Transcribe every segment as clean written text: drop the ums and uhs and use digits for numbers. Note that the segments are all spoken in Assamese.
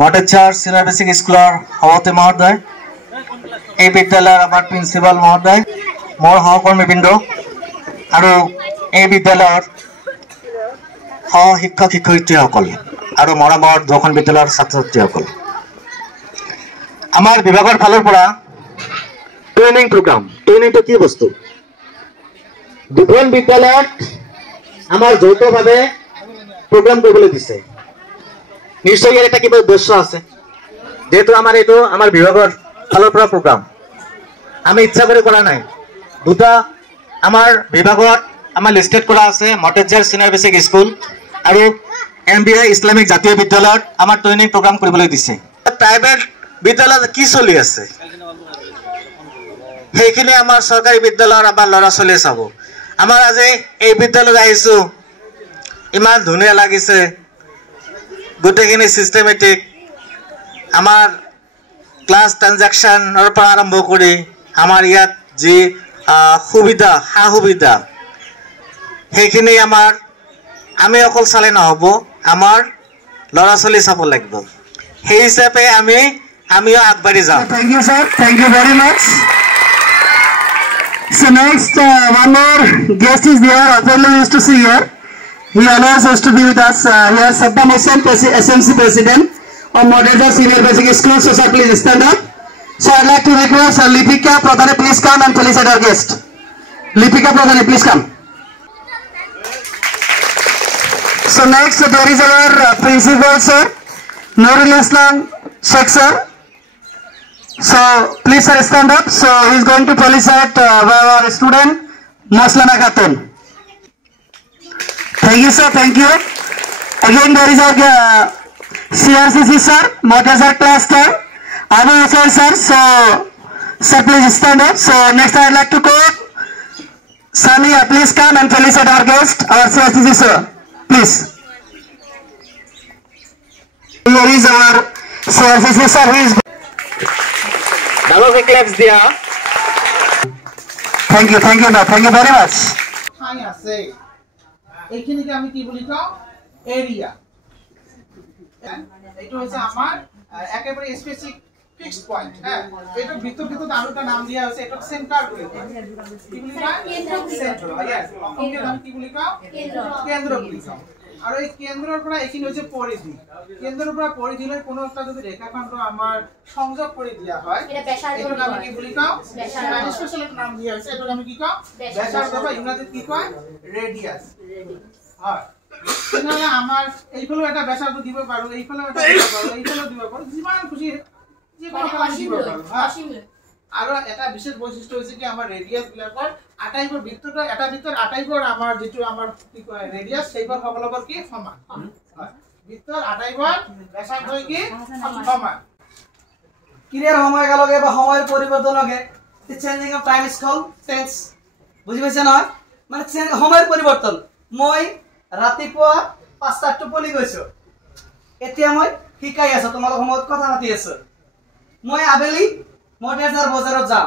মটেচাৰ সিনিয়ৰ বেসিক স্কুলেৰ সভাপতি মহোদয়, এই বিদ্যালয়েৰ আমাৰ প্ৰিন্সিপাল মহোদয়, মোৰ সহকৰ্মীবৃন্দ আৰু এই বিদ্যালয়ৰ শিক্ষক শিক্ষয়িত্ৰীসকল আৰু মৰমৰ দুখন বিদ্যালয়ৰ ছাত্ৰ ছাত্ৰীসকল, আমাৰ বিভাগৰ ফালৰ পৰা ট্ৰেইনিং প্ৰগ্ৰাম, ট্ৰেইনিংটো কি বস্তু, দুখন বিদ্যালয়ত আমাৰ যৌথভাৱে প্ৰগ্ৰাম কৰিবলৈ দিছে। নিশ্চয় ইয়াৰ এটা কিবা উদ্দেশ্য আছে, যেহেতু আমাৰ এইটো আমাৰ বিভাগৰ ফালৰ পৰা প্ৰগ্ৰাম, আমি ইচ্ছা কৰি কৰা নাই। দুটা আমাৰ বিভাগত আমাৰ লিষ্টেড কৰা আছে, মটেচাৰ চিনিয়ৰ বেচিক স্কুল আৰু MBI ইছলামিক জাতীয় বিদ্যালয়ত আমাৰ ট্ৰেইনিং প্ৰগ্ৰাম কৰিবলৈ দিছে। প্ৰাইভেট বিদ্যালয়ত কি চলি আছে সেইখিনি আমাৰ চৰকাৰী বিদ্যালয়ৰ আমাৰ ল'ৰা ছোৱালীয়ে চাব। আমাৰ আজি এই বিদ্যালয়ত আহিছোঁ, ইমান ধুনীয়া লাগিছে, গোটেইখিনি চিষ্টেমেটিক, আমাৰ ক্লাছ ট্ৰানজেকশ্যনৰ পৰা আৰম্ভ কৰি আমাৰ ইয়াত যি সুবিধা সা সুবিধা সেইখিনি আমি অকল চালে নহ'ব, আমাৰ ল'ৰা ছোৱালী চাব লাগিব। সেই হিচাপে আমিও আগবাঢ়ি যাম। Thank you, sir. Thank you very much. So next, one more guest is there. Apollo used to see here. He allows us to be with us. He is Saddam Hussain, SMC President of Motechar Senior Basic School. So sir, please stand up. So I'd like to request Lipika Pradhane, please come and felicitate our guest. Lipika Pradhane, please come. So next, there is our principal, sir, Nurul Islam Sheikh, sir. So please, sir, stand up. So he is going to felicitate our student, Maslana Khatun. Thank you, sir. Thank you. Again, there is our CRCC, sir, Motechar cluster, Abu Hussain, sir. So, sir, please stand up. So next, I'd like to call Sania. Please come and felicitate our guest, our CRCC, sir. Please. Here is our CRCC, sir. He is. Thank you, thank you, thank you very much. এইখিনিকে আমি কি বুলি কওঁ, এৰিয়া। এইটো হৈছে আমাৰ একেবাৰে স্পেচিফিক ফিক্সড পইণ্ট। এইটো ভিতৰত আৰু এটা নাম দিয়া হৈছে, এইটো চেণ্টাৰ বুলি কয়। কি বুলি কয়? চেণ্টাৰ। অসমীয়াত আমি কি বুলি কওঁ? কেন্দ্ৰ বুলি কওঁ। আৰু এই কেন্দ্ৰৰ পৰা এইখিনি হৈছে পৰিধি। কেন্দ্ৰৰ পৰা পৰিধিলৈ কোনো এটা যদি ৰেখাখণ্ড আমাৰ সংযোগ কৰি দিয়া হয়, এইটোক আমি কি বুলি কওঁ? স্পেচিয়েল নাম দিয়া হৈছে, এইটোক আমি কি কওঁ? ব্যাসাৰ্ধ বা ইংৰাজীত কি কয়? ৰেডিয়াছ। হয়, তেনেহ'লে আমাৰ এইফালেও এটা ব্যাসাৰ্ধ দিব পাৰোঁ, এইফালেও এটা দিব পাৰোঁ, এইফালেও দিব পাৰোঁ, যিমান খুচি যিকোনো দিব পাৰোঁ। আৰু এটা বিশেষ বৈশিষ্ট্য হৈছে কি, আমাৰ ৰেডিয়াছ বিলাকৰ আটাইবোৰ বৃত্তত এটা বৃত্তৰ আটাইবোৰ আমাৰ যিটো আমাৰ কি কয় ৰেডিয়াছ, সেইবোৰ সকলোবোৰ কি সমান। বৃত্তৰ আটাইবোৰ ব্যাসাৰ্ধ কি সমান। ক্ৰিয়াৰ সময়কালকে বা সময়ৰ পৰিৱৰ্তনকে changing of time is called tense. বুজি পাইছে নহয়? মানে সময়ৰ পৰিৱৰ্তন। মই ৰাতিপুৱা 5টাত টোপনি গৈছোঁ, এতিয়া মই শিকাই আছোঁ, তোমালোকৰ সময়ত কথা পাতি আছোঁ। মই আবেলি মটেচাৰ বজাৰত যাম,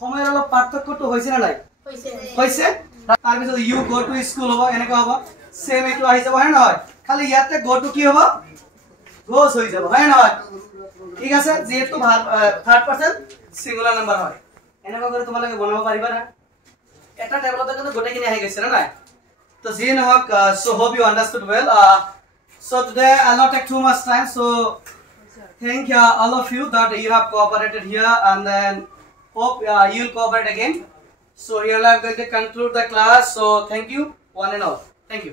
সময়ৰ অলপ পাৰ্থক্যটো হৈছে নে নাই? হৈছে। তাৰপিছত ইউ গো টু স্কুল হ'ব, এনেকুৱা হ'ব, চেম এইটো আহি যাব, হয় নহয়? খালি ইয়াতে গো টু কি হ'ব? গোজ হৈ যাব, হয় নহয়? ঠিক আছে, যিহেতু থাৰ্ড পাৰ্চন সিঙ্গুলাৰ নাম্বাৰ হয়, এনেকুৱা কৰি তোমালোকে বনাব পাৰিবা না? এটা টেবলতে কিন্তু গোটেইখিনি আহি গৈছে না নাই? তো যি নহওক, so hope you understood well. So today I'll not take too much time, so thank all of you that you have cooperated here, and then hope you'll cooperate again. So here I'm going to conclude the class. So thank you one and all. Thank you.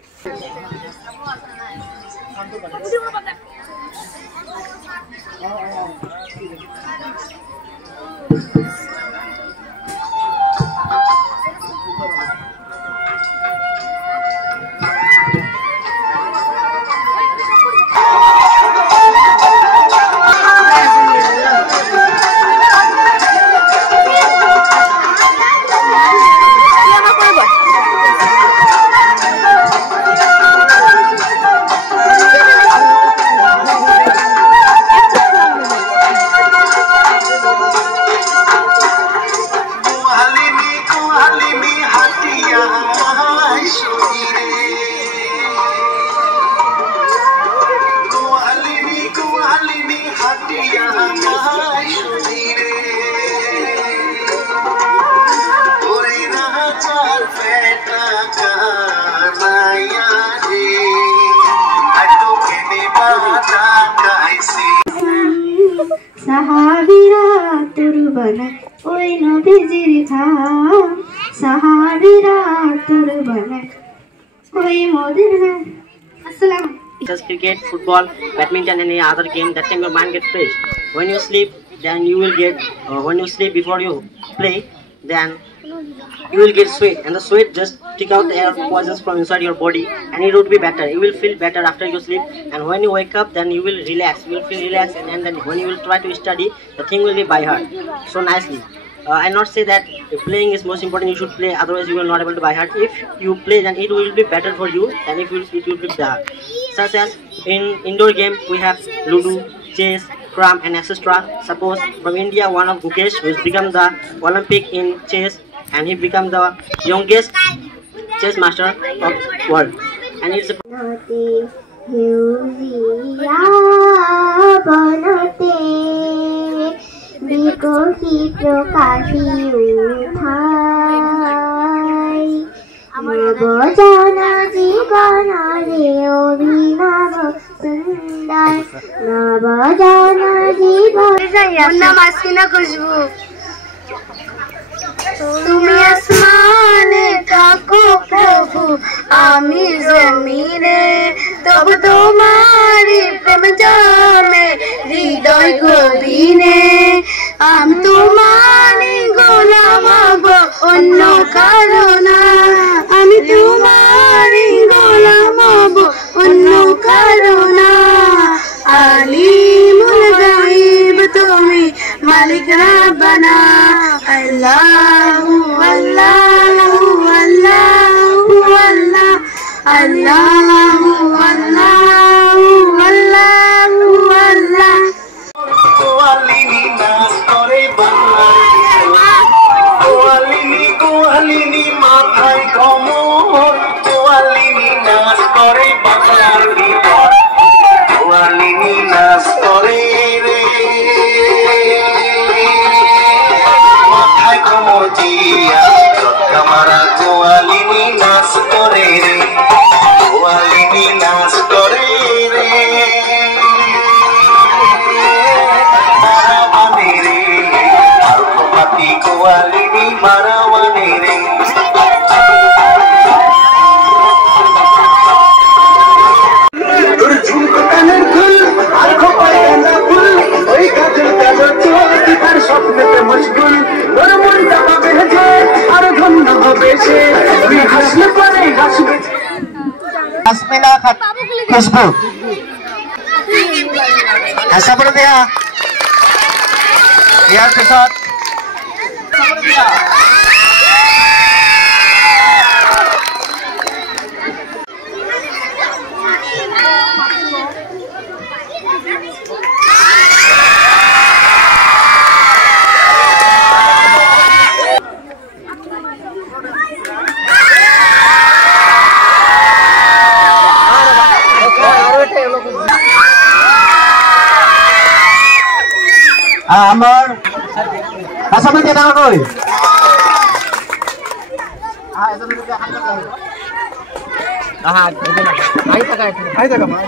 সাহাবীরা তোর বানায় ওই নবীজির খাম সাহাবীরা তোর বানায় ওই মোদের আসসালাম Just cricket, football, badminton, and any other game. That time your mind gets fresh. When you sleep, then you will get. When you sleep before you play, then you will get sweat, and the sweat just take out the air poisons from inside your body, and it would be better. You will feel better after you sleep, and when you wake up, then you will relax. You will feel relaxed, and then when you will try to study, the thing will be by heart so nicely. I not say that if playing is most important, you should play. Otherwise, you will not able to by heart. If you play, then it will be better for you, and if it will be bad. Such as in indoor game, we have Ludo, chess, Cram, and etc. Suppose from India, one of Gukesh who has become the Olympic in chess, and he become the youngest chess master of world. And it's a বিকশি প্রকাশি উঠাই নবজানা জীবনরে অভিনব সুন্দর নবজানা জীবন নাম আসিনা খুশবু তুমি আসমানে থাকো প্রভু আমি জমিনে তবু তোমারি প্রেম জমে হৃদয় গভীরে আমি তোমারি গোলাম গো অন্য কারো না আমি তোমারি গোলাম গো অন্য কারো না আলিমুল গায়ব তুমি মালিক রাব্বানা আল্লাহু আল্লাহু আল্লাহু আল্লাহ আল্লাহু আল্লাহু আল্লাহু আল্লাহ কোয়ালিনি নাচ করে কোয়ালিনি মাথায় কমর কোয়ালিনি নাচ করে বাংলার ভিতর কোয়ালিনি নাচ করে রে মাথায় কমর দিয়া চটকা মারা কোয়ালিনি নাচ করে রে কোয়ালিনি নাচ করে রে কোয়ালিনি মারাওয়ানে রে তোর ঝুমকো কানের ফুল আর খোপায় গাঁদা ফুল ওই কাজল কাজল চোখ তার স্বপ্নেতে মশগুল ওর মনটা পাবে যে আর ধন্য হবে সে তুই হাসলে পরে হাসবে আসমিনা খুশবু আশা করে দেয়া ইয়াৰ পিছত আমাৰ আসামিকে না কই আই থাকা মা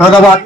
ধন্যবাদ